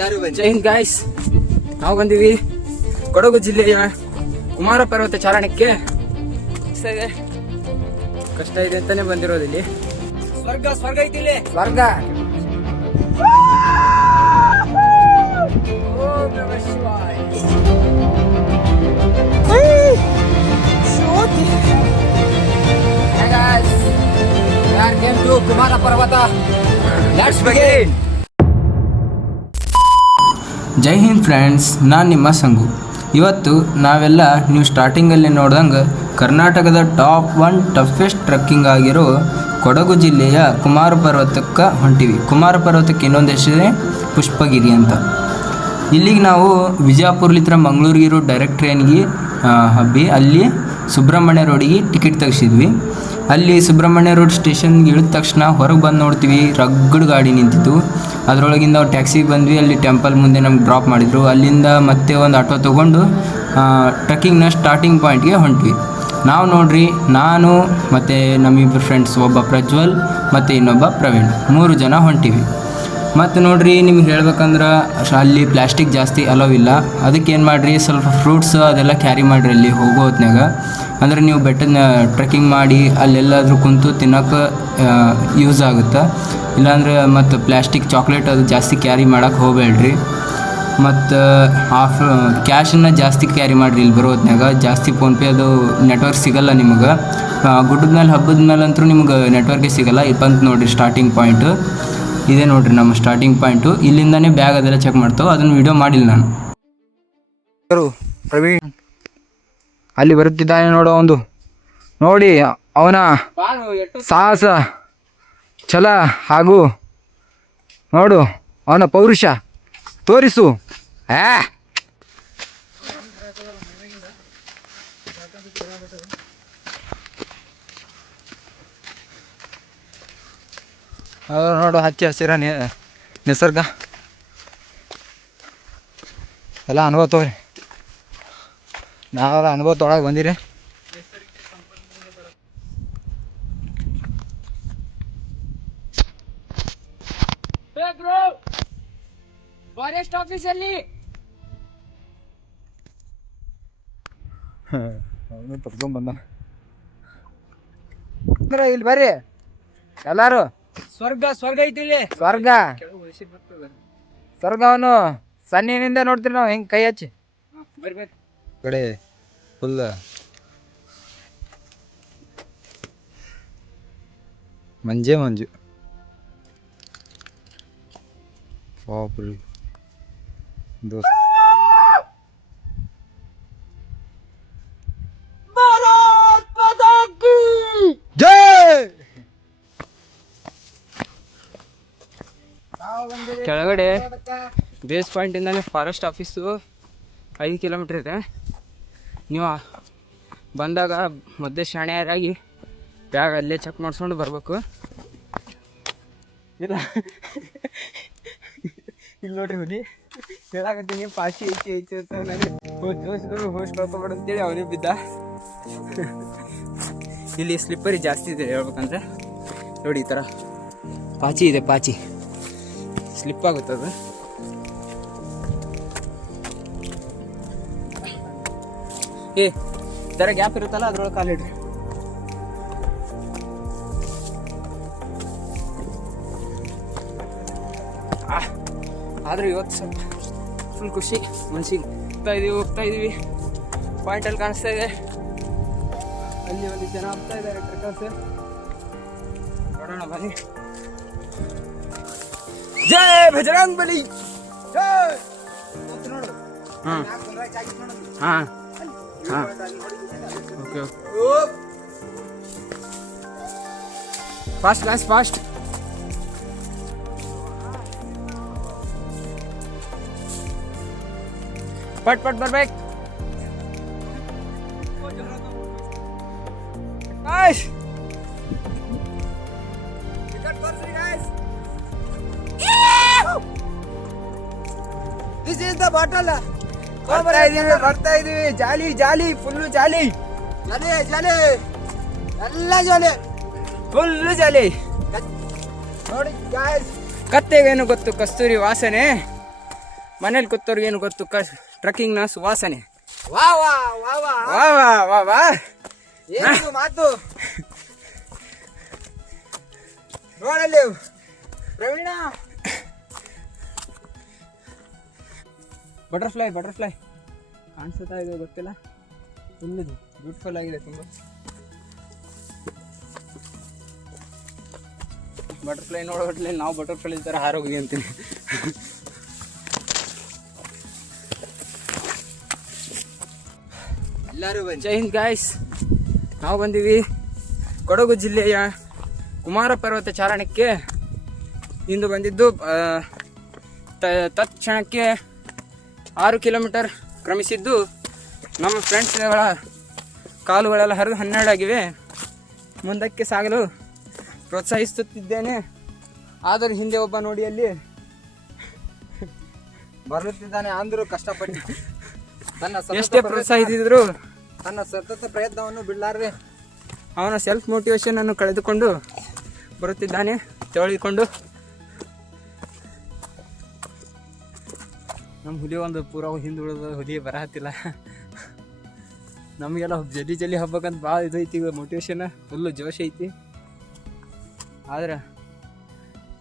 ಜೈ Hind guys, ನಾವು ಬಂದೀವಿ ಕೊಡಗು ಜಿಲ್ಲೆಯ ಕುಮಾರ ಪರ್ವತ ಚಾರಣಕ್ಕೆ. ಕಷ್ಟ ಇದೆ ಅಂತಾನೆ ಬಂದಿರೋದು ಇಲ್ಲಿ. ಸ್ವರ್ಗ ಐತಿ ಇಲ್ಲಿ, ಸ್ವರ್ಗ. ಓಂ ನಮಃ ಶಿವಾಯ. Hey guys, we are came to Kumara ಪರ್ವತ. Let's begin. Jai Hind friends, ನಾನು ನಿಮ್ಮ ಸಂಗು. ಇವತ್ತು ನಾವೆಲ್ಲ ನೀವು ಸ್ಟಾರ್ಟಿಂಗಲ್ಲಿ ನೋಡ್ದಂಗೆ ಕರ್ನಾಟಕದ ಟಾಪ್ 1 ಟಫೆಸ್ಟ್ ಟ್ರಕ್ಕಿಂಗ್ ಆಗಿರೋ ಕೊಡಗು ಜಿಲ್ಲೆಯ ಕುಮಾರ ಪರ್ವತಕ್ಕೆ ಹೊಂಟಿವಿ. ಕುಮಾರ ಪರ್ವತಕ್ಕೆ ಇನ್ನೊಂದು ಹೆಸರೇ ಪುಷ್ಪಗಿರಿ ಅಂತ. ಇಲ್ಲಿಗೆ ನಾವು ವಿಜಯಪುರ್ಲಿತ್ರ ಮಂಗಳೂರಿಗಿರೋ ಡೈರೆಕ್ಟ್ ಟ್ರೈನ್ಗೆ ಹಬ್ಬಿ ಅಲ್ಲಿ ಸುಬ್ರಹ್ಮಣ್ಯ ರೋಡಿಗೆ ಟಿಕೆಟ್ ತೆಗ್ಸಿದ್ವಿ. ಅಲ್ಲಿ ಸುಬ್ರಹ್ಮಣ್ಯ ರೋಡ್ ಸ್ಟೇಷನ್ಗೆ ಇಳಿದ ತಕ್ಷಣ ಹೊರಗೆ ಬಂದು ನೋಡ್ತೀವಿ, ರಗ್ಗಡ್ ಗಾಡಿ ನಿಂತಿತ್ತು. ಅದರೊಳಗಿಂದ ನಾವು ಟ್ಯಾಕ್ಸಿಗೆ ಬಂದ್ವಿ. ಅಲ್ಲಿ ಟೆಂಪಲ್ ಮುಂದೆ ನಮ್ಗೆ ಡ್ರಾಪ್ ಮಾಡಿದರು. ಅಲ್ಲಿಂದ ಮತ್ತೆ ಒಂದು ಆಟೋ ತೊಗೊಂಡು ಟ್ರಕ್ಕಿಂಗ್ನ ಸ್ಟಾರ್ಟಿಂಗ್ ಪಾಯಿಂಟ್ಗೆ ಹೊಂಟ್ವಿ. ನಾವು ನೋಡ್ರಿ, ನಾನು ಮತ್ತು ನಮ್ಮಿಬ್ಬರು ಫ್ರೆಂಡ್ಸ್, ಒಬ್ಬ ಪ್ರಜ್ವಲ್ ಮತ್ತು ಇನ್ನೊಬ್ಬ ಪ್ರವೀಣ್, 3 ಜನ ಹೊಂಟಿವಿ. ಮತ್ತು ನೋಡ್ರಿ, ನಿಮ್ಗೆ ಹೇಳ್ಬೇಕಂದ್ರೆ ಅಲ್ಲಿ ಪ್ಲಾಸ್ಟಿಕ್ ಜಾಸ್ತಿ ಅಲೋವ್ ಇಲ್ಲ. ಅದಕ್ಕೆ ಏನು ಮಾಡಿರಿ, ಸ್ವಲ್ಪ ಫ್ರೂಟ್ಸ್ ಅದೆಲ್ಲ ಕ್ಯಾರಿ ಮಾಡಿರಿ ಅಲ್ಲಿ ಹೋಗೋ ಹೊತ್ನಾಗ. ಅಂದರೆ ನೀವು ಬೆಟ್ಟದ ಟ್ರೆಕ್ಕಿಂಗ್ ಮಾಡಿ ಅಲ್ಲೆಲ್ಲಾದರೂ ಕುಂತು ತಿನ್ನೋಕೆ ಯೂಸ್ ಆಗುತ್ತೆ. ಇಲ್ಲಾಂದ್ರೆ ಮತ್ತು ಪ್ಲಾಸ್ಟಿಕ್ ಚಾಕ್ಲೇಟ್ ಅದು ಜಾಸ್ತಿ ಕ್ಯಾರಿ ಮಾಡೋಕೆ ಹೋಗಬೇಡ್ರಿ. ಮತ್ತು ಕ್ಯಾಶನ್ನು ಜಾಸ್ತಿ ಕ್ಯಾರಿ ಮಾಡಿರಿ ಇಲ್ಲಿ ಬರೋ ಹೊತ್ನಾಗ. ಜಾಸ್ತಿ ಫೋನ್ಪೇ ಅದು ನೆಟ್ವರ್ಕ್ ಸಿಗೋಲ್ಲ ನಿಮಗೆ. ಗುಡ್ಡದ ಮೇಲೆ ಹಬ್ಬದ ಮೇಲೆ ಅಂತೂ ನಿಮ್ಗೆ ನೆಟ್ವರ್ಕೇ ಸಿಗೋಲ್ಲ. ಬಂತು ನೋಡಿರಿ ಸ್ಟಾರ್ಟಿಂಗ್ ಪಾಯಿಂಟು. ಇದೇ ನೋಡ್ರಿ ನಮ್ಮ ಸ್ಟಾರ್ಟಿಂಗ್ ಪಾಯಿಂಟು. ಇಲ್ಲಿಂದನೇ ಬ್ಯಾಗ್ ಅದೆಲ್ಲ ಚೆಕ್ ಮಾಡ್ತಾವೆ. ಅದನ್ನು ವಿಡಿಯೋ ಮಾಡಿಲ್ಲ ನಾನು. ಪ್ರವೀಣ್ ಅಲ್ಲಿ ಬರುತ್ತಿದ್ದಾನೆ ನೋಡು. ಒಂದು ನೋಡಿ ಅವನ ಸಾಹಸ, ಛಲ ಹಾಗೂ ನೋಡು ಅವನ ಪೌರುಷ ತೋರಿಸು. ನೋಡು ಹಚ್ಚ ಹಸಿರ ನಿಸರ್ಗ ಎಲ್ಲ ಅನುಭವ ತೋರಿ. ನಾವೆಲ್ಲ ಅನುಭವದೊಳಗೆ ಬಂದಿರಿ. ಫಾರೆಸ್ಟ್ ಆಫೀಸಲ್ಲಿ ತಪ್ಕೊಂಡ್ ಬಂದ. ಇಲ್ಲಿ ಬರ್ರಿ ಎಲ್ಲಾರು. ಸ್ವರ್ಗ ಐತಿ ಇಲ್ಲಿ, ಸ್ವರ್ಗವನ್ನು ಸನ್ನಿನಿಂದ ನೋಡ್ತೀರಿ ನಾವು. ಹೆಂಗೆ ಕೈ ಹಚ್ಚಿ ಕಡೆ ಫುಲ್ ಮಂಜು ಬಾಪ್ರಿ ದೋಸ್ತ. ಕೆಳಗಡೆ ಬೇಸ್ ಪಾಯಿಂಟಿಂದಾನೆ ಫಾರೆಸ್ಟ್ ಆಫೀಸು 5 ಕಿಲೋಮೀಟ್ರ್ ಇದೆ. ನೀವು ಬಂದಾಗ ಮಧ್ಯೆ ಶಾಣೆಯರಾಗಿ ಬ್ಯಾಗ್ ಅಲ್ಲೇ ಚೆಕ್ ಮಾಡಿಸ್ಕೊಂಡು ಬರಬೇಕು. ಇಲ್ಲ ಇಲ್ಲಿ ನೋಡ್ರಿ, ಹುಲಿ ಹೇಳಾಕತ್ತೀನಿ ಪಾಶಿ ಐತಿ ಅಂತ. ನನಗೆ ಹೋಸ್ ಕಳ್ಕೊಬೇಡ ಅಂತೇಳಿ ಅವನಿಗೆ ಬಿದ್ದ. ಇಲ್ಲಿ ಸ್ಲಿಪ್ಪರಿ ಜಾಸ್ತಿ ಇದೆ ಹೇಳ್ಬೇಕಂದ್ರೆ. ನೋಡಿ, ಈ ಥರ ಪಾಚಿ ಇದೆ, ಪಾಚಿ ಸ್ಲಿಪ್ ಆಗುತ್ತದು. ಈ ಥರ ಗ್ಯಾಪ್ ಇರುತ್ತಲ್ಲ, ಅದ್ರೊಳಗೆ ಕಾಲಿಡ್ರಿ. ಆದ್ರೆ ಇವತ್ತು ಸ್ವಲ್ಪ ಫುಲ್ ಖುಷಿ ಮನಸ್ಸಿಗೆ. ಹೋಗ್ತಾ ಇದೀವಿ ಪಾಯಿಂಟಲ್ಲಿ ಕಾಣಿಸ್ತಾ ಇದೆ. ಅಲ್ಲಿ ಒಂದು ಜನ ಹೋಗ್ತಾ ಇದ್ದಾರೆ ಟ್ರೆಕ್ಕರ್ಸ್. ನೋಡೋಣ ಬನ್ನಿ. ಜೈ ಬಜರಂಗ್ ಬಲಿ, ಜೈ. ನೋಡು, ಹಾಂ ಓಕೆ. Fast guys, fast. ಪಟ್ ಬರ್ಬೇಕು guys. This is the bottle. ಬರ್ತಾ ಇದೀವಿ. ಜಾಲಿ ಫುಲ್ಲು ಜಾಲಿ ಎಲ್ಲ ಜಾಲಿ, ಫುಲ್ಲು ಜಾಲಿ. ನೋಡಿ ಗಾಯ್ಸ್, ಕತ್ತೆಗೇನು ಗೊತ್ತು ಕಸ್ತೂರಿ ವಾಸನೆ. ಮನೇಲಿ ಕೂತವ್ರಿಗೆ ಏನು ಗೊತ್ತು ಟ್ರಕ್ಕಿಂಗ್ನ ಸುವಾಸನೆ. ವಾ ವಾ ವಾ ವಾ ವಾ ವಾ ವಾ ವಾ ಏನು ಮಾತು ನೋಡಲ್ಲಿ ಪ್ರವೀಣ. ಬಟರ್ಫ್ಲೈ ಕಾಣಿಸ್ತಾ ಇದೆ ಗೊತ್ತಿಲ್ಲ. ಇಲ್ಲಿದು ಬ್ಯೂಟಿಫುಲ್ ಆಗಿದೆ ತುಂಬ. ಬಟರ್ಫ್ಲೈ ನೋಡೋಟ್ಲೆ ನಾವು ಬಟರ್ಫ್ಲೈ ಥರ ಹಾರೋಗಿ ಅಂತೀನಿ. ಎಲ್ಲರೂ ಬನ್ನಿ. ಜೈ ಹಿಂದ್ ಗಾಯ್ಸ್, ನಾವು ಬಂದೀವಿ ಕೊಡಗು ಜಿಲ್ಲೆಯ ಕುಮಾರ ಪರ್ವತ ಚಾರಣಕ್ಕೆ. ಇಂದು ಬಂದಿದ್ದು ತತ್ಕ್ಷಣಕ್ಕೆ 6 ಕಿಲೋಮೀಟರ್ ಕ್ರಮಿಸಿದ್ದು. ನಮ್ಮ ಫ್ರೆಂಡ್ಸ್ಗಳ ಕಾಲುಗಳೆಲ್ಲ ಹರಿದು 12 ಆಗಿವೆ. ಮುಂದಕ್ಕೆ ಸಾಗಲು ಪ್ರೋತ್ಸಾಹಿಸುತ್ತಿದ್ದೇನೆ. ಆದರೆ ಹಿಂದೆ ಒಬ್ಬ ನೋಡಿ ಅಲ್ಲಿ ಬರುತ್ತಿದ್ದಾನೆ ಅಂದರೂ ಕಷ್ಟಪಟ್ಟು ಎಷ್ಟೇ ಪ್ರೋತ್ಸಾಹಿಸಿದ್ರು ತನ್ನ ಸತತ ಪ್ರಯತ್ನವನ್ನು ಬಿಡಲಾರದೆ ಅವನ ಸೆಲ್ಫ್ ಮೋಟಿವೇಶನ್ ಅನ್ನು ಕಳೆದುಕೊಂಡು ಬರುತ್ತಿದ್ದಾನೆ ತೆವಳಿಕೊಂಡು. ನಮ್ಮ ಹುಲಿ ಒಂದು ಪೂರ ಹಿಂದುಳಿದ ಹುಲಿ ಬರಹತ್ತಿಲ್ಲ. ನಮಗೆಲ್ಲ ಜಲ್ದಿ ಹಬ್ಬಕ್ಕಂತ ಭಾಳ ಇದು ಐತಿ, ಮೋಟಿವೇಶನ್ ಫುಲ್ಲು ಜೋಶ್ ಐತಿ. ಆದ್ರೆ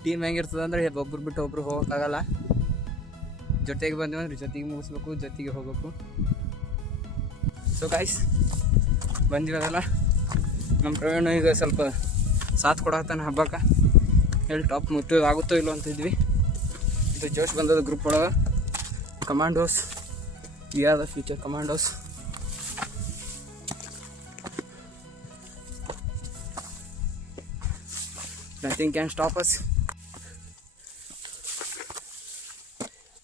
ಟೀಮ್ ಹೆಂಗಿರ್ತದೆ ಅಂದರೆ ಒಬ್ರು ಬಿಟ್ಟು ಒಬ್ರು ಹೋಗೋಕ್ಕಾಗಲ್ಲ. ಜೊತೆಗೆ ಬಂದೀವಿ ಅಂದ್ರೆ ಜೊತೆಗೆ ಮುಗಿಸ್ಬೇಕು, ಜೊತೆಗೆ ಹೋಗ್ಬೇಕು. ಸೊ ಗಾಯ್ಸ್ ಬಂದಿರೋದಲ್ಲ, ನಮ್ಮ ಪ್ರವೀಣ ಈಗ ಸ್ವಲ್ಪ ಸಾಥ್ ಕೊಡತ್ತಾನ ಹಬ್ಬಕ್ಕೆ. ಹೇಳಿ ಟಾಪ್ ಮುಟ್ಟು ಆಗುತ್ತೋ ಇಲ್ಲೋ ಅಂತಿದ್ವಿ. ಇದು ಜೋಶ್ ಬಂದದ ಗ್ರೂಪ್ ಒಳಗೆ. Commandos, we are the future commandos. Nothing can stop us.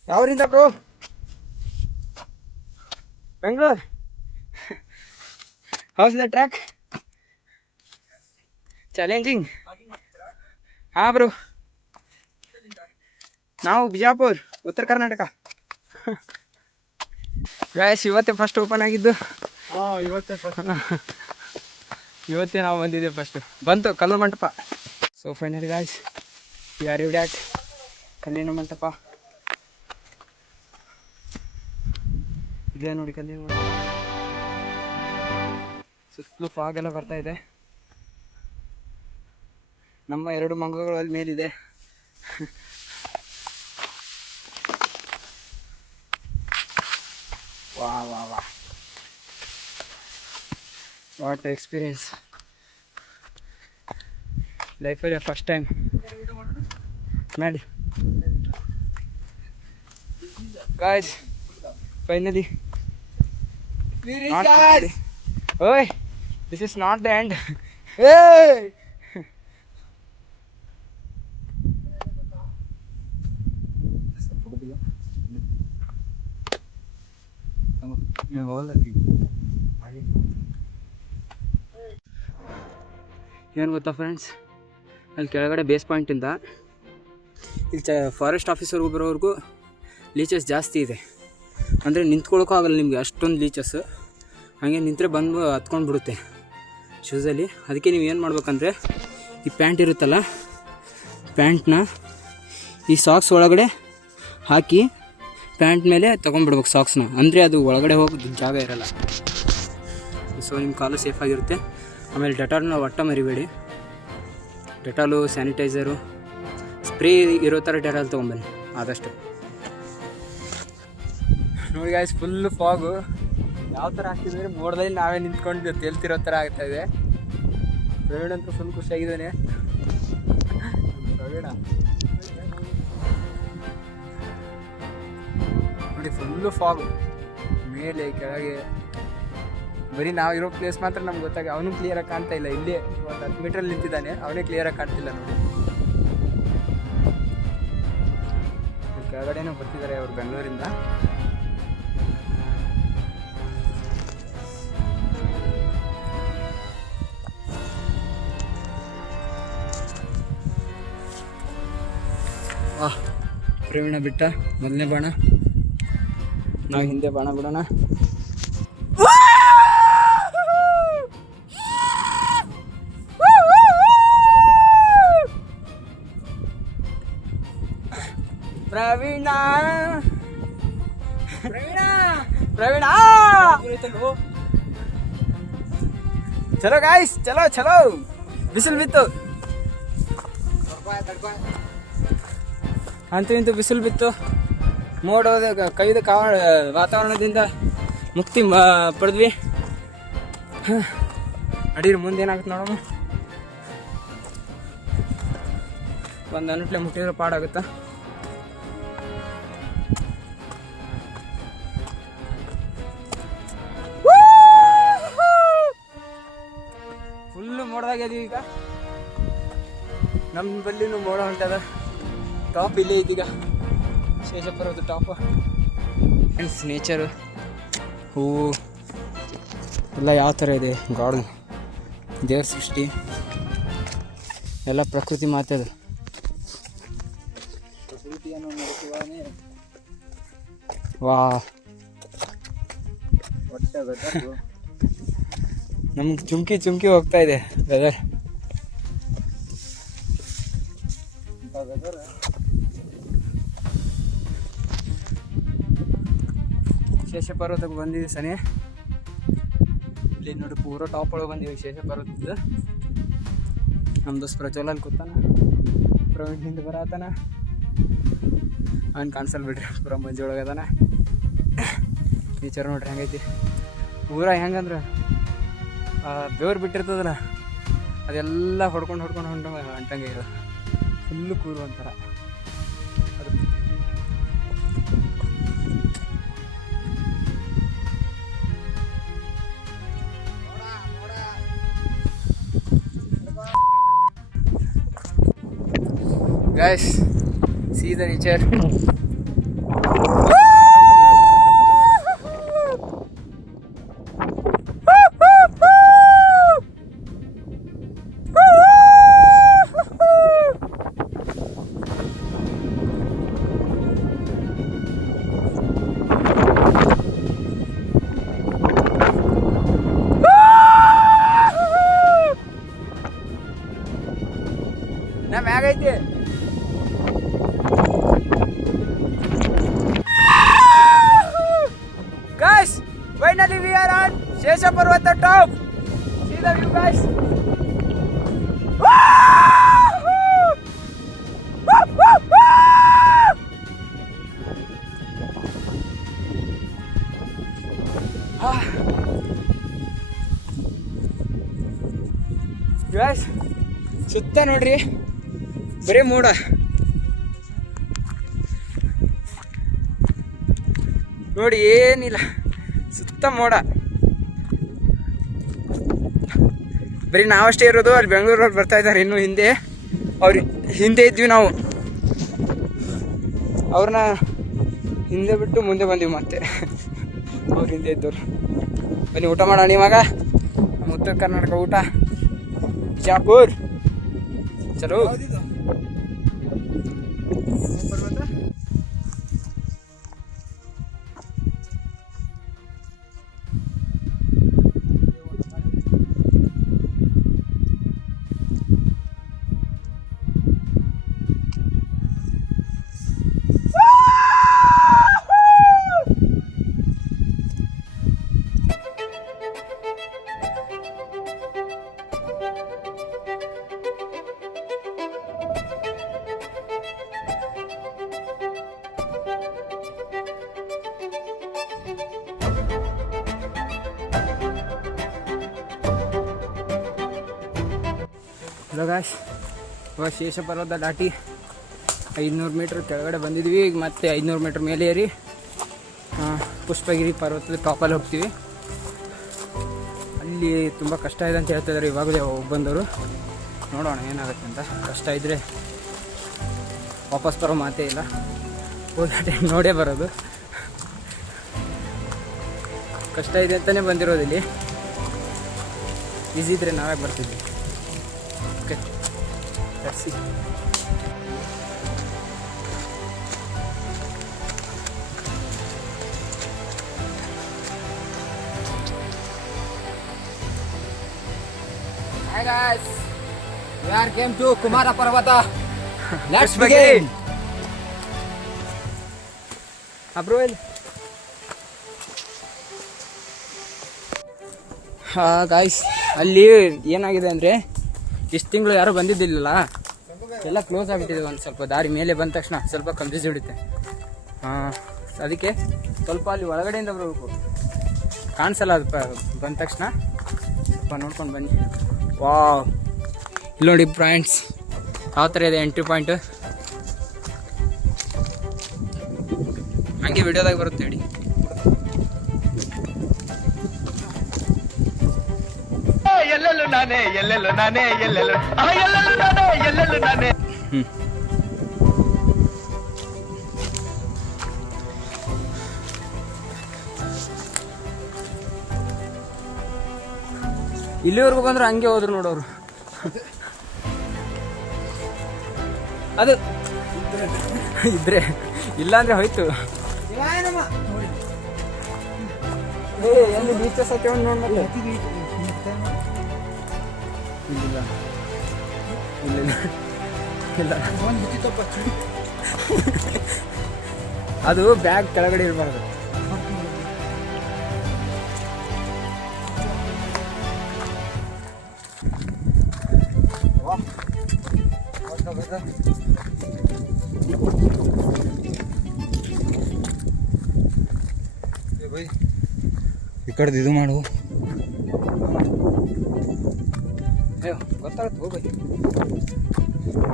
ಯಾವರಿಂದ bro? Bengaluru. How's the track? Challenging. ಹಾಂ ಬ್ರೋ, ನಾವು ಬಿಜಾಪುರ್, ಉತ್ತರ ಕರ್ನಾಟಕ. ಗಾಯ್ಸ್ ಇವತ್ತೇ ಫಸ್ಟ್ ಓಪನ್ ಆಗಿದ್ದು. ಇವತ್ತೇ ನಾವು ಬಂದಿದ್ದೇವೆ ಫಸ್ಟು. ಬಂತು Kallu Mantapa. So finally guys we are arrived at ಕಲ್ಲಿನ ಮಂಟಪ. ಇದೇ ನೋಡಿ ಕಲ್ಲಿನ ಮಂಟಪ. ಸುತ್ತಲೂ ಫಾಗ್ ಎಲ್ಲ ಬರ್ತಾ ಇದೆ. ನಮ್ಮ 2 ಮಂಗಗಳು ಅಲ್ಲಿ ಮೇಲಿದೆ. ವಾ ವಾ ವಾ, ವಾಟ್ ಎಕ್ಸ್ಪೀರಿಯನ್ಸ್. ಲೈಫಲ್ಲಿ ಫಸ್ಟ್ ಟೈಮ್ ಮಾಡಿ ಗಾಯ್ಸ್. ಫೈನಲಿ ಓಯ್, this is not the end. ಏನು ಗೊತ್ತಾ ಫ್ರೆಂಡ್ಸ್, ಅಲ್ಲಿ ಕೆಳಗಡೆ ಬೇಸ್ ಪಾಯಿಂಟಿಂದ ಇಲ್ಲಿ ಫಾರೆಸ್ಟ್ ಆಫೀಸರ್ಗೂ ಬರೋವರೆಗೂ ಲೀಚಸ್ ಜಾಸ್ತಿ ಇದೆ. ಅಂದರೆ ನಿಂತ್ಕೊಳ್ಳೋಕ್ಕೂ ಆಗಲ್ಲ ನಿಮಗೆ, ಅಷ್ಟೊಂದು ಲೀಚಸ್. ಹಾಗೆ ನಿಂತರೆ ಬಂದು ಹತ್ಕೊಂಡು ಬಿಡುತ್ತೆ ಶೂಸಲ್ಲಿ. ಅದಕ್ಕೆ ನೀವು ಏನು ಮಾಡ್ಬೇಕಂದ್ರೆ, ಈ ಪ್ಯಾಂಟ್ ಇರುತ್ತಲ್ಲ, ಪ್ಯಾಂಟ್ನ ಈ ಸಾಕ್ಸ್ ಒಳಗಡೆ ಹಾಕಿ ಪ್ಯಾಂಟ್ ಮೇಲೆ ತೊಗೊಂಡ್ಬಿಡ್ಬೇಕು ಸಾಕ್ಸ್ನ. ಅಂದರೆ ಅದು ಒಳಗಡೆ ಹೋಗಿ ಜಾಗ ಇರಲ್ಲ. ಸೊ ನಿಮ್ಮ ಕಾಲು ಸೇಫಾಗಿರುತ್ತೆ. ಆಮೇಲೆ ಡೆಟಾಲ್ನ ಒಟ್ಟ ಮರಿಬೇಡಿ. ಡೆಟಾಲು, ಸ್ಯಾನಿಟೈಸರು, ಸ್ಪ್ರೇ ಇರೋ ಥರ ಡೆಟಾಲ್ ತೊಗೊಂಬನ್ನಿ ಆದಷ್ಟು. ನೋಡಿ ಗಾಯ್ಸ್, ಫುಲ್ಲು ಫಾಗು. ಯಾವ ಥರ ಆಗ್ತಿದ್ರೆ ಮೋಡದಲ್ಲಿ ನಾವೇ ನಿಂತ್ಕೊಂಡು ತೇಲ್ತಿರೋ ಥರ ಆಗ್ತಾಯಿದೆ. ಪ್ರವೀಣ್ ಅಂತೂ ಫುಲ್ ಖುಷಿಯಾಗಿದ್ದಾನೆ. ಪ್ರವೀಣ ನೋಡಿ, ಫುಲ್ಲು ಫಾಗು, ಮೇಲೆ ಕೆಳಗೆ. ಬರೀ ನಾವು ಇರೋ ಪ್ಲೇಸ್ ಮಾತ್ರ ನಮ್ಗೆ ಗೊತ್ತಾಗ. ಅವನು ಕ್ಲಿಯರಾಗಿ ಕಾಣ್ತಾ ಇಲ್ಲ. ಇಲ್ಲೇ ಒಂದು 10 ಮೀಟ್ರಲ್ಲಿ ನಿಂತಿದ್ದಾನೆ, ಅವನೇ ಕ್ಲಿಯರಾಗಿ ಕಾಣ್ತಿಲ್ಲ ನೋಡಿ. ಕೆಳಗಡೆನೂ ಬರ್ತಿದ್ದಾರೆ ಅವರು ಬೆಂಗಳೂರಿಂದ. ವಾಹ್, ಪ್ರವೀಣ ಬಿಟ್ಟ ಮೊದಲನೇ ಬಾಣ. ನಾವು ಹಿಂದೆ ಬಾಣ ಬಿಡೋಣ. ಪ್ರವೀಣ ಪ್ರವೀಣ ಚಲೋ ಗಾಯ್ಸ್, ಚಲೋ ಚಲೋ. ಬಿಸಿಲು ಬಿತ್ತು, ಅಂತೂ ಇಂತೂ ಬಿಸಿಲು ಬಿತ್ತು. ಮೋಡದ ಕವಿದ ವಾತಾವರಣದಿಂದ ಮುಕ್ತಿ ಪಡೆದ್ವಿ. ಅಡೀರಿ ಮುಂದೆ ಏನಾಗುತ್ತೆ ನೋಡಮ್ಮ. ಒಂದು ಅನುಟ್ಲೆ ಮುಟ್ಟಿದ್ರೆ ಪಾಡಾಗುತ್ತಾ. ಫುಲ್ಲು ಮೋಡದಾಗ್ಯದೀವಿ ಈಗ. ನಮ್ಮ ಬಲ್ಲಿನೂ ಮೋಡ ಹೊಂಟದ. ಟಾಪ್ ಇಲ್ಲೇ ಇದೀಗ, ಶೇಷಪರ್ವತ ಟಾಪ್. ಫ್ರೆಂಡ್ಸ್, ನೇಚರು, ಹೂವು ಎಲ್ಲ ಯಾವ ಥರ ಇದೆ. ಗಾಡ್, ದೇವ್ರ ಸೃಷ್ಟಿ ಎಲ್ಲ ಪ್ರಕೃತಿ ಮಾತದು. ಪ್ರಕೃತಿಯನ್ನು ನೋಡುತ್ತಾನೆ. ವಾ, ನಮ್ಗೆ ಚುಮ್ಕಿ ಚುಮ್ಕಿ ಹೋಗ್ತಾ ಇದೆ ವೆದರ್. ಶೇಷ ಪರ್ವತಕ್ಕೆ ಬಂದಿದ್ದೀವಿ ಸನಿ. ಇಲ್ಲಿ ನೋಡಿ ಪೂರ ಟಾಪ್ ಒಳಗೆ ಬಂದೀವಿ ಶೇಷ ಪರ್ವತದ. ನಮ್ಮ ದೋಸ್ತ್ ಪ್ರಜ್ವಲಲ್ಲಿ ಕೂತಾನ, ಪ್ರವೀಣ್ ಹಿಂದೆ ಬರತಾನ. ಅವ್ನು ಕಾಣಿಸಲ್ ಬಿಡ್ರಿ, ಪೂರ ಮಂಜು ಒಳಗೆ ಅದಾನ. ನೇಚರ್ ನೋಡ್ರಿ ಹೆಂಗೈತಿ. ಪೂರ ಹೆಂಗಂದ್ರೆ ಬೆವ್ರು ಬಿಟ್ಟಿರ್ತದಲ್ಲ, ಅದೆಲ್ಲ ಹೊಡ್ಕೊಂಡು ಹೊಂಟಂಗೆ ಇದೆ. ಫುಲ್ಲು ಕೂರು ಒಂಥರ ಅದು. Guys, see the nature. ನಾ ಮ್ಯಾಗೈತಿ. Guys, finally we are on Shesha Parvata top. See the view, guys. Guys, ಸುತ್ತ ನೋಡ್ರಿ, ಬರೀ ಮೋಡ. ನೋಡಿ, ಏನಿಲ್ಲ, ಸುತ್ತ ಮೋಡ. ಬರೀ ನಾವಷ್ಟೇ ಇರೋದು. ಅಲ್ಲಿ ಬೆಂಗಳೂರವ್ರು ಬರ್ತಾ ಇದ್ದಾರೆ ಇನ್ನೂ ಹಿಂದೆ. ಅವ್ರು ಹಿಂದೆ ಇದ್ವಿ ನಾವು, ಅವ್ರನ್ನ ಹಿಂದೆ ಬಿಟ್ಟು ಮುಂದೆ ಬಂದೀವಿ ಮತ್ತೆ. ಅವ್ರು ಹಿಂದೆ ಇದ್ದವ್ರು. ಬನ್ನಿ ಊಟ ಮಾಡೋಣ ಇವಾಗ. ನಮ್ಮ ಉತ್ತರ ಕರ್ನಾಟಕ ಊಟ, ಬಿಜಾಪುರ್. ಚಲೋ. ಹಲೋ ಗಾಯ್ಸ್, ಇವಾಗ ಶೇಷ ಪರ್ವತ ದಾಟಿ 500 ಮೀಟ್ರ್ ಕೆಳಗಡೆ ಬಂದಿದ್ವಿ. ಈಗ ಮತ್ತೆ 500 ಮೀಟ್ರ್ ಮೇಲೆ ಏರಿ ಪುಷ್ಪಗಿರಿ ಪರ್ವತದ ಟಾಪಲ್ಲಿ ಹೋಗ್ತೀವಿ. ಅಲ್ಲಿ ತುಂಬ ಕಷ್ಟ ಇದೆ ಅಂತ ಹೇಳ್ತಿದ್ದಾರೆ ಇವಾಗಲೇ ಹೋಗಿ ಬಂದವರು. ನೋಡೋಣ ಏನಾಗುತ್ತೆ ಅಂತ. ಕಷ್ಟ ಇದ್ದರೆ ವಾಪಸ್ ಬರೋ ಮಾತೇ ಇಲ್ಲ, ಹೋದ ಟೈಮ್ ನೋಡೇ ಬರೋದು. ಕಷ್ಟ ಇದೆ ಅಂತಲೇ ಬಂದಿರೋದಿಲ್ಲಿ. ಈಸಿ ಇದ್ದರೆ ನಾವೇ ಬರ್ತಿದ್ವಿ. Okay, let's see. Hi guys, we are came to Kumara Parvata. Let's begin. Approval. Guys ಅಲ್ಲಿ ಏನಾಗಿದೆ ಅಂದರೆ ಇಷ್ಟು ತಿಂಗಳು ಯಾರೂ ಬಂದಿದ್ದಿಲ್ಲಲ್ಲ, ಎಲ್ಲ ಕ್ಲೋಸ್ ಆಗಿಬಿಟ್ಟಿದೆ. ಒಂದು ಸ್ವಲ್ಪ ದಾರಿ ಮೇಲೆ ಬಂದ ತಕ್ಷಣ ಸ್ವಲ್ಪ ಕನ್ಫ್ಯೂಸ್ ಹಿಡಿತೆ. ಅದಕ್ಕೆ ಸ್ವಲ್ಪ ಅಲ್ಲಿ ಒಳಗಡೆಯಿಂದ ಬರಬೇಕು, ಕಾಣಿಸಲ್ಲ ಅದು ಬಂದ ತಕ್ಷಣ. ಸ್ವಲ್ಪ ನೋಡ್ಕೊಂಡು ಬನ್ನಿ. ವಾವ್, ಇಲ್ಲಿ ನೋಡಿ ಫ್ರೆಂಡ್ಸ್ ಯಾವ ಥರ ಇದೆ ಎಂಟ್ರಿ ಪಾಯಿಂಟು. ಹಂಗೆ ವಿಡಿಯೋದಾಗ ಬರುತ್ತೆ ಹೇಳಿ. ಎಲ್ಲೆಲ್ಲೂ ನಾನೇ ಎಲ್ಲೆಲ್ಲೂ ನಾನೇ ಎಲ್ಲೆಲ್ಲೂ ಎಲ್ಲೆಲ್ಲೂ ನಾನೇ ಎಲ್ಲೆಲ್ಲೂ ನಾನೇ. ಇಲ್ಲಿವರೆಗೂ ಬಂದ್ರೆ ಹಂಗೆ ಹೋದ್ರು ನೋಡೋರು. ಅದು ಇದ್ರೆ ಇಲ್ಲ ಅಂದ್ರೆ ಹೋಯ್ತು. ಎಲ್ಲಿ ಬೀಚಸ್ ಐತೆ ಒಂದು ನೋಡ್ಬೇಕು. ಇಲ್ಲ ಇಲ್ಲ ಇಲ್ಲ, ಅದು ಬ್ಯಾಗ್ ಕೆಳಗಡೆ ಇರಬಾರ್ದು. ಈ ಕಡೆದು ಇದು ಮಾಡು. ಅಯ್ಯೋ ಗೊತ್ತಾಗುತ್ತೆ, ಹೋಗ್ಬೇಕು.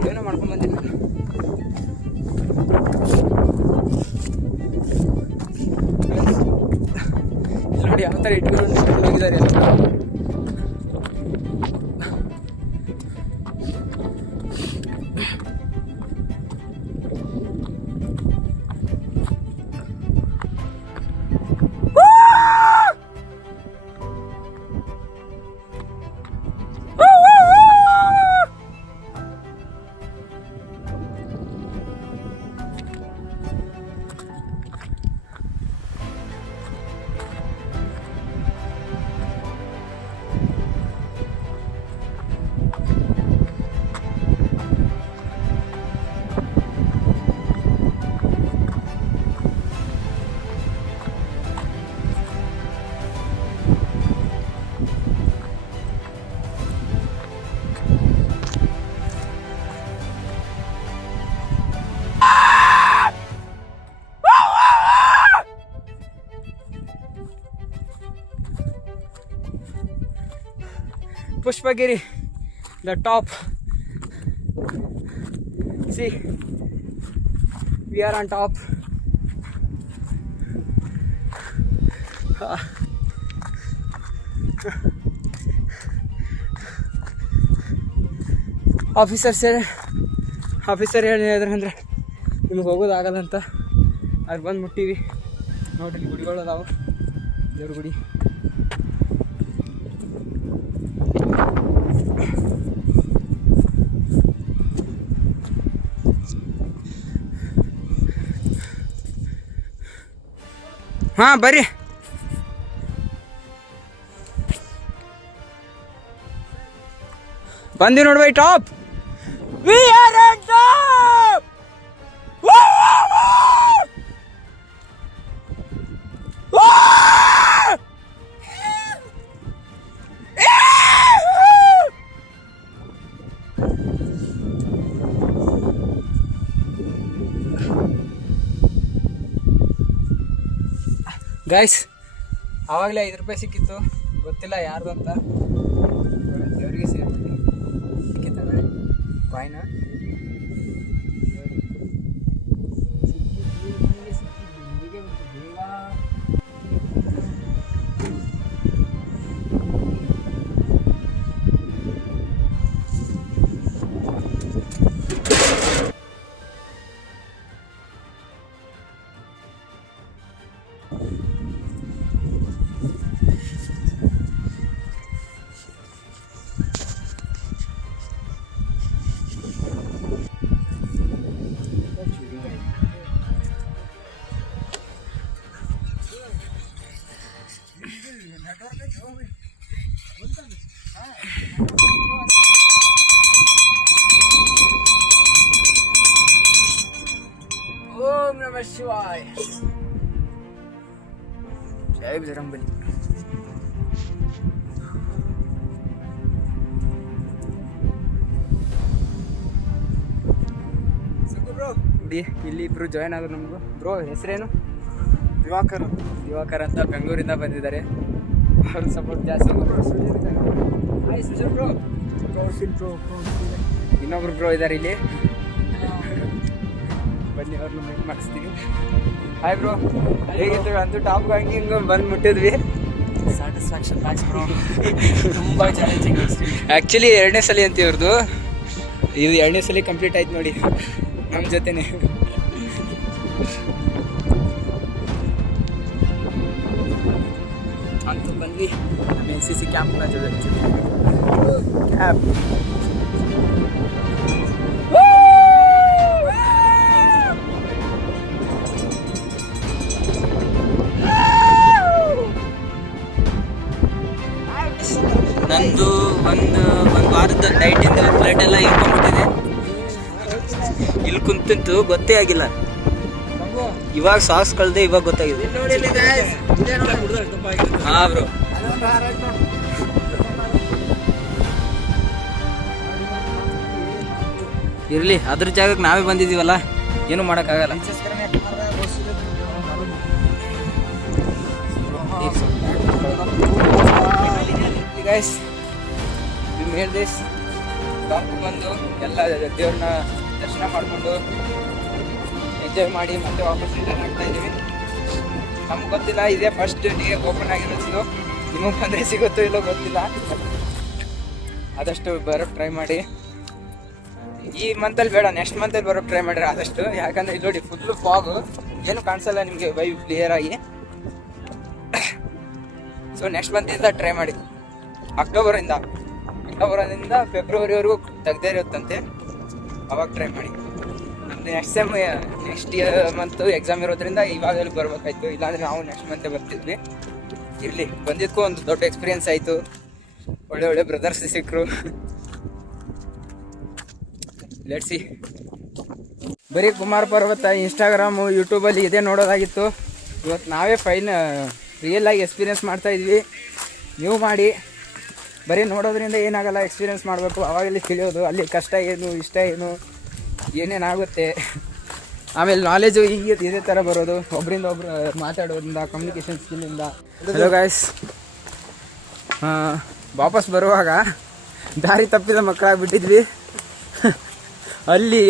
ಏನೋ ಮಾಡ್ಕೊಂಡು ಬಂದಿಲ್ಲ ನೋಡಿ ಯಾವ ಥರ ಇಟ್ಕೊಂಡು ಹೋಗಿದ್ದಾರೆ. Pushpagiri, the top. See, we are on top. Officer ಹೇಳಿದ್ರಂದ್ರೆ ನಿಮ್ಗೆ ಹೋಗೋದಾಗಲ್ಲ ಅಂತ ಅಲ್ಲಿ ಬಂದು ಮುಟ್ಟೀವಿ. ನೋಡ್ರಿ ಗುಡಿಗಳು ಅದಾವು, ದೇವ್ರ ಗುಡಿ. ಹಾಂ ಬರ್ರಿ. ಬಂದಿ ನೋಡ್ಬೈ top. We are on top. Guys ಆವಾಗಲೇ 5 ರೂಪಾಯಿ ಸಿಕ್ಕಿತ್ತು, ಗೊತ್ತಿಲ್ಲ ಯಾರ್ದು ಅಂತ. ದೇವರಿಗೆ ಸೇರಿಬಿಟ್ಟು ಸಿಕ್ಕಿತ್ತವೆ ಕಾಯಿನ. ಓಂ ನಮಃ ಶಿವಾಯ. ಜೈ ಬಜರಂಗಬಲಿ. ನೋಡಿ ಇಲ್ಲಿ ಇಬ್ರು ಜಾಯ್ನ್ ಆದ್ರು ನಮಗೂ. ಬ್ರೋ ಹೆಸರೇನು? ದಿವಾಕರ್ ದಿವಾಕರ್ ಅಂತ ಬೆಂಗಳೂರಿಂದ ಬಂದಿದ್ದಾರೆ. ಅವ್ರ ಸಪೋರ್ಟ್ ಜಾಸ್ತಿ. Hi Sujal bro. ಇನ್ನೊಬ್ರು ಬ್ರೋ ಇದ್ದಾರೆ ಇಲ್ಲಿ, ಬನ್ನಿ ಅವ್ರನ್ನ ಮೀಟ್ ಮಾಡಿಸ್ತೀವಿ. ಹಾಯ್ ಬ್ರೋ, ಹೇಗಿತ್ತು? ಅಂತೂ ಟಾಪ್ ರ್ಯಾಂಕಿಂಗ್ ಬಂದು ಮುಟ್ಟಿದ್ವಿ. Satisfaction max bro. ತುಂಬ ಚಾಲೆಂಜಿಂಗ್. ಆ್ಯಕ್ಚುಲಿ 2ನೇ ಸಲ ಅಂತ ಇವ್ರದ್ದು, ಇದು 2ನೇ ಸಲ ಕಂಪ್ಲೀಟ್ ಆಯ್ತು ನೋಡಿ ನಮ್ಮ ಜೊತೆನೆ. ಅಂತೂ ಬಂದ್ವಿ NCC ಕ್ಯಾಂಪ್ನ ಕ್ಯಾಂಪ್. ನಂದು ಒಂದು ವಾರದ ಡೈಟಿಂದ ಫ್ಲೈಟ್ ಎಲ್ಲ ಇಳ್ಕೊಂಡ್ಬಿಟ್ಟಿದೆ. ಇಲ್ಲಿ ಕುಂತಂತೂ ಗೊತ್ತೇ ಆಗಿಲ್ಲ. ಇವಾಗ ಸಾಕ್ಸ್ ಕಳ್ದೆ ಇವಾಗ ಗೊತ್ತಾಗಿದೆ. ಹಾಂ ಬ್ರೋ, ಇರಲಿ, ಅದ್ರ ಜಾಗಕ್ಕೆ ನಾವೇ ಬಂದಿದ್ದೀವಲ್ಲ, ಏನೂ ಮಾಡೋಕ್ಕಾಗಲ್ಲ. Guys we made this. Top ಬಂದು ಎಲ್ಲ ದೇವ್ರನ್ನ ದರ್ಶನ ಮಾಡಿಕೊಂಡು ಎಂಜಾಯ್ ಮಾಡಿ ಮತ್ತೆ ವಾಪಸ್ ರಿಟರ್ನ್ ಆಗ್ತಾ ಇದ್ದೀವಿ. ನಮ್ಗೆ ಗೊತ್ತಿಲ್ಲ, ಇದೇ ಫಸ್ಟ್ ಡೇ ಓಪನ್ ಆಗಿರೋದು. ನಿಮಗೆ ಬಂದರೆ ಸಿಗುತ್ತೋ ಇಲ್ಲೋ ಗೊತ್ತಿಲ್ಲ. ಆದಷ್ಟು ಬರೋಕ್ಕೆ ಟ್ರೈ ಮಾಡಿ. ಈ ಮಂತಲ್ಲಿ ಬೇಡ, ನೆಕ್ಸ್ಟ್ ಮಂತಲ್ಲಿ ಬರೋಕ್ಕೆ ಟ್ರೈ ಮಾಡಿರಿ ಆದಷ್ಟು. ಯಾಕಂದರೆ ಇಲ್ಲಿ ನೋಡಿ ಫುಲ್ಲು ಫಾಗು, ಏನು ಕಾಣಿಸಲ್ಲ ನಿಮಗೆ ವೈವ್ ಕ್ಲಿಯರ್ ಆಗಿ. ಸೊ ನೆಕ್ಸ್ಟ್ ಮಂತಿಂದ ಟ್ರೈ ಮಾಡಿ. ಅಕ್ಟೋಬರಿಂದ ಫೆಬ್ರವರಿವರೆಗೂ ತೆಗ್ದೇ ಇರುತ್ತಂತೆ, ಅವಾಗ ಟ್ರೈ ಮಾಡಿ. ನೆಕ್ಸ್ಟ್ ಮಂತು ಎಕ್ಸಾಮ್ ಇರೋದ್ರಿಂದ ಇವಾಗಲೂ ಬರ್ಬೇಕಾಯ್ತು, ಇಲ್ಲಾಂದರೆ ನಾವು ನೆಕ್ಸ್ಟ್ ಮಂತೇ ಬರ್ತಿದ್ವಿ. ಇರಲಿ, ಬಂದಿದ್ದಕ್ಕೂ ಒಂದು ದೊಡ್ಡ ಎಕ್ಸ್ಪೀರಿಯನ್ಸ್ ಆಯಿತು. ಒಳ್ಳೆ ಬ್ರದರ್ಸ್ ಸಿಕ್ಕರು. ಲೆಟ್ಸಿ. ಬರೀ ಕುಮಾರ ಪರ್ವತ ಇನ್ಸ್ಟಾಗ್ರಾಮು ಯೂಟ್ಯೂಬಲ್ಲಿ ಇದೇ ನೋಡೋದಾಗಿತ್ತು. ಇವತ್ತು ನಾವೇ ರಿಯಲ್ ಆಗಿ ಎಕ್ಸ್ಪೀರಿಯೆನ್ಸ್ ಮಾಡ್ತಾಯಿದ್ವಿ. ನೀವು ಮಾಡಿ. ಬರೀ ನೋಡೋದ್ರಿಂದ ಏನಾಗಲ್ಲ, ಎಕ್ಸ್ಪೀರಿಯೆನ್ಸ್ ಮಾಡಬೇಕು, ಅವಾಗಲ್ಲಿ ತಿಳಿಯೋದು ಅಲ್ಲಿ ಕಷ್ಟ ಏನು, ಇಷ್ಟ ಏನು, ಏನೇನಾಗುತ್ತೆ. ಆಮೇಲೆ ನಾಲೆಜು ಹೀಗೆ ಇದೇ ಥರ ಬರೋದು, ಒಬ್ಬರಿಂದ ಒಬ್ರು ಮಾತಾಡೋದ್ರಿಂದ, ಕಮ್ಯುನಿಕೇಷನ್ ಸ್ಕಿಲ್ಲಿಂದ. ಹಲೋ ಗಾಯ್ಸ್, ವಾಪಸ್ ಬರುವಾಗ ದಾರಿ ತಪ್ಪಿದ ಮಕ್ಕಳಾಗ್ಬಿಟ್ಟಿದ್ವಿ. ಅಲ್ಲಿ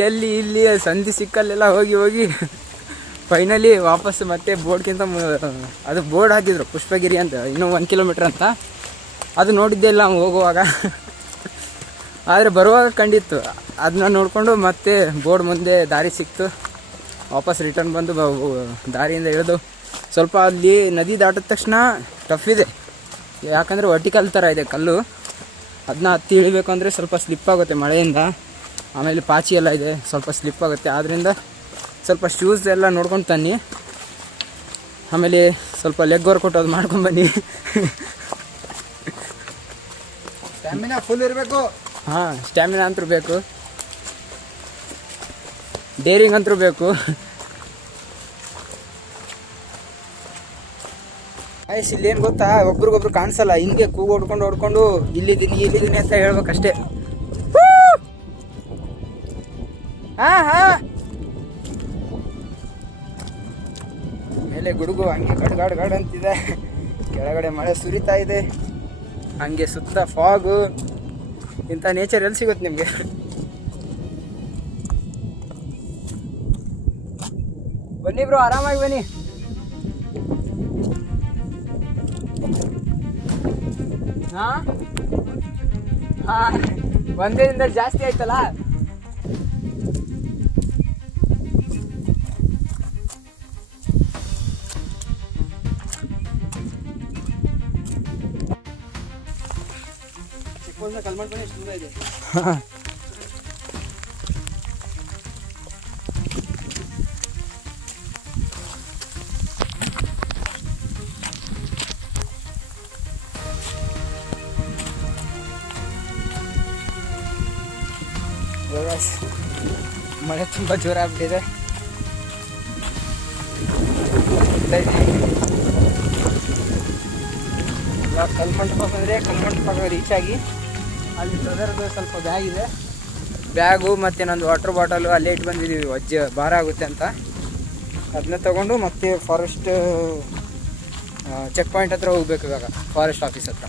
ಇಲ್ಲಿ ಸಂಧಿ ಸಿಕ್ಕಲ್ಲೆಲ್ಲ ಹೋಗಿ ಫೈನಲಿ ವಾಪಸ್ ಮತ್ತೆ ಬೋರ್ಡ್ಗಿಂತ ಅದು ಬೋರ್ಡ್ ಹಾಕಿದ್ರು ಪುಷ್ಪಗಿರಿ ಅಂತ, ಇನ್ನೂ 1 ಕಿಲೋಮೀಟ್ರ್ ಅಂತ. ಅದು ನೋಡಿದ್ದೆ ಇಲ್ಲ ನಾವು ಹೋಗುವಾಗ, ಆದರೆ ಬರುವಾಗ ಕಂಡಿತ್ತು. ಅದನ್ನ ನೋಡಿಕೊಂಡು ಮತ್ತೆ ಬೋರ್ಡ್ ಮುಂದೆ ದಾರಿ ಸಿಕ್ತು. ವಾಪಸ್ ರಿಟರ್ನ್ ಬಂದು ದಾರಿಯಿಂದ ಇಳಿದು ಸ್ವಲ್ಪ ಅಲ್ಲಿ ನದಿ ದಾಟಿದ ತಕ್ಷಣ ಟಫ್ ಇದೆ, ಯಾಕಂದರೆ ವರ್ಟಿಕಲ್ ಥರ ಇದೆ ಕಲ್ಲು. ಅದನ್ನ ಹತ್ತಿ ಇಳಿಬೇಕು ಅಂದರೆ ಸ್ವಲ್ಪ ಸ್ಲಿಪ್ ಆಗುತ್ತೆ ಮಳೆಯಿಂದ. ಆಮೇಲೆ ಪಾಚಿ ಎಲ್ಲ ಇದೆ, ಸ್ವಲ್ಪ ಸ್ಲಿಪ್ ಆಗುತ್ತೆ. ಆದ್ದರಿಂದ ಸ್ವಲ್ಪ ಶೂಸ್ ಎಲ್ಲ ನೋಡ್ಕೊಂಡು ತನ್ನಿ. ಆಮೇಲೆ ಸ್ವಲ್ಪ ಲೆಗ್ ವರ್ಕೌಟ್ ಅದು ಮಾಡ್ಕೊಂಬನ್ನಿ. ಸ್ಟ್ಯಾಮಿನಾ ಫುಲ್ ಇರಬೇಕು. ಹಾಂ, ಸ್ಟ್ಯಾಮಿನಾ ಅಂತೂ ಬೇಕು, ಡೇರಿಂಗ್ ಅಂತೂ ಬೇಕು. ಆಯ್ಸ್, ಇಲ್ಲೇನು ಗೊತ್ತಾ, ಒಬ್ರಿಗೊಬ್ರು ಕಾಣಿಸಲ್ಲ, ಹಿಂಗೆ ಕೂಗು ಹೊಡ್ಕೊಂಡು ಇಲ್ಲಿದ್ದೀನಿ ಅಂತ ಹೇಳ್ಬೇಕಷ್ಟೇ. ಹಾಂ ಮೇಲೆ ಗುಡುಗು ಹಂಗೆ ಗಡ್ ಅಂತಿದೆ, ಕೆಳಗಡೆ ಮಳೆ ಸುರಿತಾ ಇದೆ, ಹಂಗೆ ಸುತ್ತ ಫಾಗು. ಇಂಥ ನೇಚರ್ ಎಲ್ಲಿ ಸಿಗುತ್ತೆ ನಿಮಗೆ? ಬನ್ನಿ ಬ್ರೋ, ಆರಾಮಾಗಿ ಬನ್ನಿ. ಹಾಂ, ಒಂದೇ ದಿನದಲ್ಲಿ ಜಾಸ್ತಿ ಆಯ್ತಲ್ಲ. ಕಲ್ಮಠ ಎಷ್ಟು ದೂರ ಇದೆ? ಮಳೆ ತುಂಬ ಜೋರ ಆಗ್ಬಿಟ್ಟಿದೆ. ಇವಾಗ ಕಲ್ಮಂಟಪ ಬಂದರೆ ಕಲ್ಮಂಟಪ ರೀಚ್ ಆಗಿ ಅಲ್ಲಿ ಬ್ರದರ್ದು ಸ್ವಲ್ಪ ಬ್ಯಾಗ್ ಇದೆ, ಬ್ಯಾಗು ಮತ್ತು ನಂದು ವಾಟರ್ ಬಾಟಲು ಅಲ್ಲೇ ಇಟ್ಟು ಬಂದಿದ್ದೀವಿ, ಭಾರ ಆಗುತ್ತೆ ಅಂತ. ಅದನ್ನ ತೊಗೊಂಡು ಮತ್ತೆ ಫಾರೆಸ್ಟ್ ಚೆಕ್ ಪಾಯಿಂಟ್ ಹತ್ರ ಹೋಗ್ಬೇಕು ಇವಾಗ, ಫಾರೆಸ್ಟ್ ಆಫೀಸ್ ಹತ್ರ.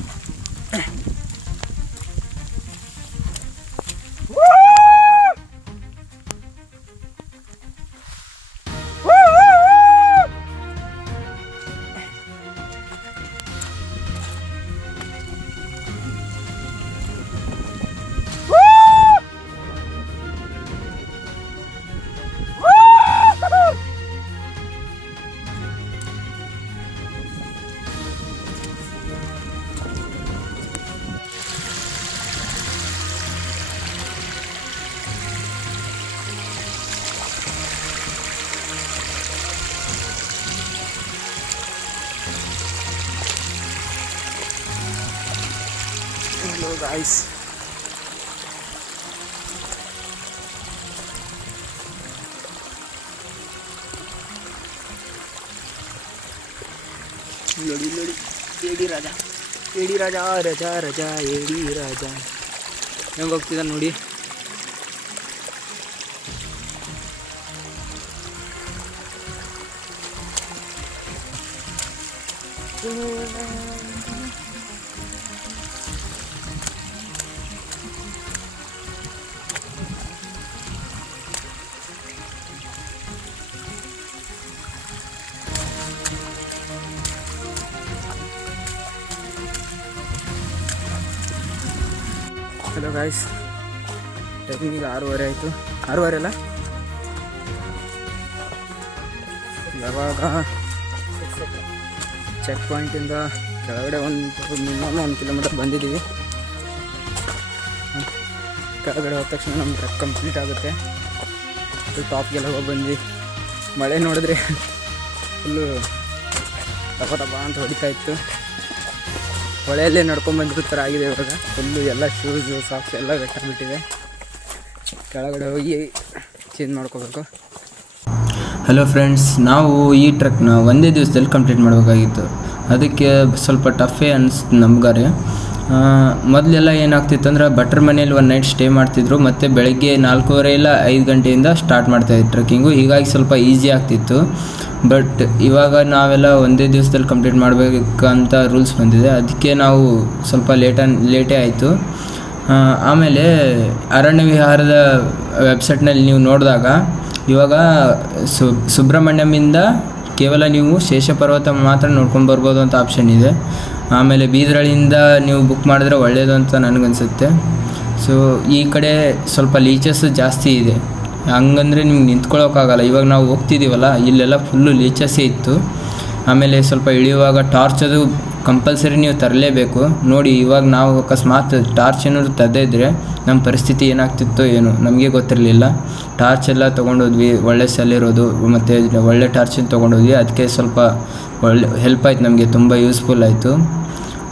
Hello guys. ನೋಡಿ ಏಡಿ ರಾಜ, ಏಡಿ ರಾಜ, ರಜಾ ರಜಾ ಏಡಿ ರಾಜ ಹೆಂಗೆ ಹೋಗ್ತಿದ್ದ ನೋಡಿ. ಹಲೋ ಗಾಯ್ಸ್, ಟೈಮಿಂಗ್ ಈಗ 6:30 ಆಯಿತು. 6:30 ಅಲ್ಲ, ಯಾವಾಗ ಚೆಕ್ ಪಾಯಿಂಟಿಂದ ಕೆಳಗಡೆ ಮಿನಿಮಮ್ 1 ಕಿಲೋಮೀಟರ್ ಬಂದಿದ್ದೀವಿ. ಕೆಳಗಡೆ ಹೋದ ತಕ್ಷಣ ನಮ್ಮ ಟ್ರಕ್ ಕಂಪ್ಲೀಟ್ ಆಗುತ್ತೆ. ಟಾಪ್ಗೆಲ್ಲ ಹೋಗಿ ಬಂದು ಮಳೆ ನೋಡಿದ್ರೆ ಫುಲ್ಲು ತಪ ಅಂತ ಹೊಡಿತಾ ಇತ್ತು. ಹೊಳೆಯಲ್ಲೇ ನಡ್ಕೊಂಡ್ಬಂದಿರೋ ಥರ ಆಗಿದೆ ಇವಾಗ. ಫುಲ್ಲು ಎಲ್ಲ ಶೂಸು ಸಾಕ್ಸ್ ಎಲ್ಲ ಬೆಟ್ಟಾಗ್ಬಿಟ್ಟಿದೆ. ಕೆಳಗಡೆ ಹೋಗಿ ಚೇಂಜ್ ಮಾಡ್ಕೋಬೇಕು. ಹಲೋ ಫ್ರೆಂಡ್ಸ್, ನಾವು ಈ ಟ್ರಕ್ನ ಒಂದೇ ದಿವಸದಲ್ಲಿ ಕಂಪ್ಲೀಟ್ ಮಾಡಬೇಕಾಗಿತ್ತು. ಅದಕ್ಕೆ ಸ್ವಲ್ಪ ಟಫೇ ಅನಿಸ್ತು ನಮ್ಗಾರೆ. ಮೊದಲೆಲ್ಲ ಏನಾಗ್ತಿತ್ತು ಅಂದ್ರೆ ಭಟ್ರ ಮನೇಲಿ ಒಂದು ನೈಟ್ ಸ್ಟೇ ಮಾಡ್ತಿದ್ರು, ಮತ್ತು ಬೆಳಗ್ಗೆ 4:30 ಇಲ್ಲ 5 ಗಂಟೆಯಿಂದ ಸ್ಟಾರ್ಟ್ ಮಾಡ್ತಾಯಿದ್ರು ಟ್ರೆಕ್ಕಿಂಗು. ಹೀಗಾಗಿ ಸ್ವಲ್ಪ ಈಸಿ ಆಗ್ತಿತ್ತು. ಬಟ್ ಇವಾಗ ನಾವೆಲ್ಲ ಒಂದೇ ದಿವಸದಲ್ಲಿ ಕಂಪ್ಲೀಟ್ ಮಾಡಬೇಕಂತ ರೂಲ್ಸ್ ಬಂದಿದೆ. ಅದಕ್ಕೆ ನಾವು ಸ್ವಲ್ಪ ಲೇಟೇ ಆಯಿತು. ಆಮೇಲೆ ಅರಣ್ಯ ವಿಹಾರದ ವೆಬ್ಸೈಟ್ನಲ್ಲಿ ನೀವು ನೋಡಿದಾಗ ಇವಾಗ ಸುಬ್ರಹ್ಮಣ್ಯಮಿಂದ ಕೇವಲ ನೀವು ಶೇಷಪರ್ವತ ಮಾತ್ರ ನೋಡ್ಕೊಂಡು ಬರ್ಬೋದು ಅಂತ ಆಪ್ಷನ್ ಇದೆ. ಆಮೇಲೆ ಬೀದರಳ್ಳಿಯಿಂದ ನೀವು ಬುಕ್ ಮಾಡಿದ್ರೆ ಒಳ್ಳೆಯದು ಅಂತ ನನಗನ್ಸುತ್ತೆ. ಸೊ ಈ ಕಡೆ ಸ್ವಲ್ಪ ಲೀಚಸ್ ಜಾಸ್ತಿ ಇದೆ, ಹಂಗಂದರೆ ನಿಮ್ಗೆ ನಿಂತ್ಕೊಳ್ಳೋಕ್ಕಾಗಲ್ಲ. ಇವಾಗ ನಾವು ಹೋಗ್ತಿದ್ದೀವಲ್ಲ, ಇಲ್ಲೆಲ್ಲ ಫುಲ್ಲು ಲೀಚಸ್ಸೇ ಇತ್ತು. ಆಮೇಲೆ ಸ್ವಲ್ಪ ಇಳಿಯುವಾಗ ಟಾರ್ಚ್ ಅದು ಕಂಪಲ್ಸರಿ ನೀವು ತರಲೇಬೇಕು. ನೋಡಿ, ಇವಾಗ ನಾವು ಅಕಸ್ಮಾತ್ ಟಾರ್ಚ್ ಏನಾದ್ರು ತರದೇ ಇದ್ದರೆ ನಮ್ಮ ಪರಿಸ್ಥಿತಿ ಏನಾಗ್ತಿತ್ತೋ ಏನೋ ನಮಗೆ ಗೊತ್ತಿರಲಿಲ್ಲ. ಟಾರ್ಚ್ ಎಲ್ಲ ತೊಗೊಂಡೋದ್ವಿ, ಒಳ್ಳೆ ಸೆಲ್ ಇರೋದು ಮತ್ತು ಒಳ್ಳೆ ಟಾರ್ಚನ್ನು ತೊಗೊಂಡೋದ್ವಿ. ಅದಕ್ಕೆ ಸ್ವಲ್ಪ ಒಳ್ಳೆ ಹೆಲ್ಪ್ ಆಯ್ತು, ನಮಗೆ ತುಂಬ ಯೂಸ್ಫುಲ್ ಆಯಿತು.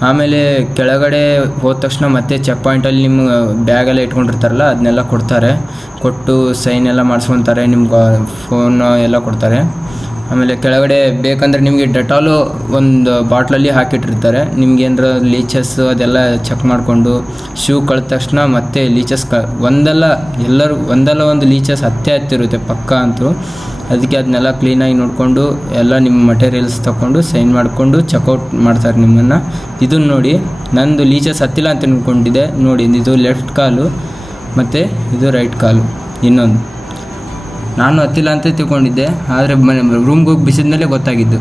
ಆಮೇಲೆ ಕೆಳಗಡೆ ಹೋದ ತಕ್ಷಣ ಮತ್ತೆ ಚೆಕ್ ಪಾಯಿಂಟಲ್ಲಿ ನಿಮ್ಮ ಬ್ಯಾಗೆಲ್ಲ ಇಟ್ಕೊಂಡಿರ್ತಾರಲ್ಲ ಅದನ್ನೆಲ್ಲ ಕೊಡ್ತಾರೆ. ಕೊಟ್ಟು ಸೈನ್ ಎಲ್ಲ ಮಾಡಿಸ್ಕೊತಾರೆ, ನಿಮ್ಗೆ ಫೋನ್ ಎಲ್ಲ ಕೊಡ್ತಾರೆ. ಆಮೇಲೆ ಕೆಳಗಡೆ ಬೇಕಂದರೆ ನಿಮಗೆ ಡೆಟಾಲು ಒಂದು ಬಾಟ್ಲಲ್ಲಿ ಹಾಕಿಟ್ಟಿರ್ತಾರೆ. ನಿಮ್ಗೆ ಏನಾರ ಲೀಚಸ್ ಅದೆಲ್ಲ ಚೆಕ್ ಮಾಡಿಕೊಂಡು ಶೂ ಕಳೆದ ತಕ್ಷಣ ಮತ್ತೆ ಲೀಚಸ್ ಒಂದಲ್ಲ ಒಂದು ಲೀಚಸ್ ಹತ್ತಿರುತ್ತೆ ಪಕ್ಕ ಅಂತೂ. ಅದಕ್ಕೆ ಅದನ್ನೆಲ್ಲ ಕ್ಲೀನಾಗಿ ನೋಡಿಕೊಂಡು ಎಲ್ಲ ನಿಮ್ಮ ಮಟೀರಿಯಲ್ಸ್ ತೊಗೊಂಡು ಸೈನ್ ಮಾಡಿಕೊಂಡು ಚೆಕ್ಔಟ್ ಮಾಡ್ತಾರೆ ನಿಮ್ಮನ್ನು. ಇದನ್ನು ನೋಡಿ, ನಂದು ಲೀಚಸ್ ಹತ್ತಿಲ್ಲ ಅಂತ ಅಂದ್ಕೊಂಡಿದ್ದೆ. ನೋಡಿ, ಇದು ಲೆಫ್ಟ್ ಕಾಲು ಮತ್ತು ಇದು ರೈಟ್ ಕಾಲು. ಇನ್ನೊಂದು ನಾನು ಹತ್ತಿಲ್ಲ ಅಂತ ತಿಳ್ಕೊಂಡಿದ್ದೆ, ಆದರೆ ರೂಮ್ಗೆ ಹೋಗಿ ಬಿಸಿದ ಮೇಲೆ ಗೊತ್ತಾಗಿದ್ದು.